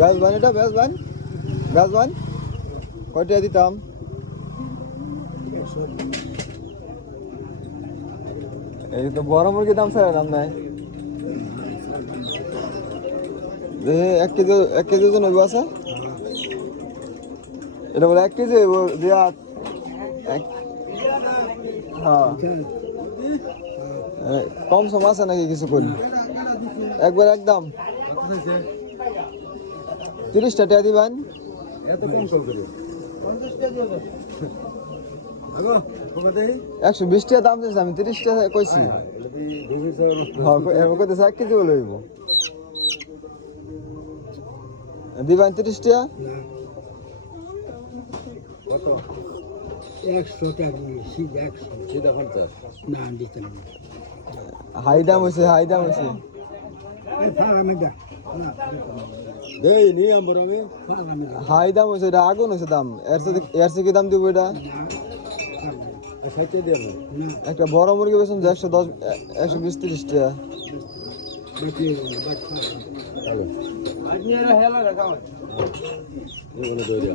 বেজবান এটা বেজবান বেজবান কয়টা দিতাম এই তো বড় মুরগির দাম ছাড়া দাম নাই 1 কেজি ওজন হইব আছে এটা বলে 1 কেজি দিয়া হ্যাঁ কম সম আছে নাকি কিছু কোন একবার একদম 30 টাকা দিবেন এত কম কল করে 120 টাকা দাম দিয়েছি আমি 30 টাকা কইছি হ্যাঁ এর কত 1 কেজি বলে হইব দিবেন 30 টাকা কত 100 টাকা সিধা 100 সিধা 50 না দিতে না হাই দাম হইছে এই ফার্মে দা না দেই নি আমবর আমি ফার্মে দা হাই দাম হইছে এটা আগুন হইছে দাম এর থেকে কি দাম দিব এটা সাইতে দেব একটা বড় মুরগি বেচুন 110 120 30 টাকা বাকি হ্যালো আজকে হেলা রাখা এগুলো দইরা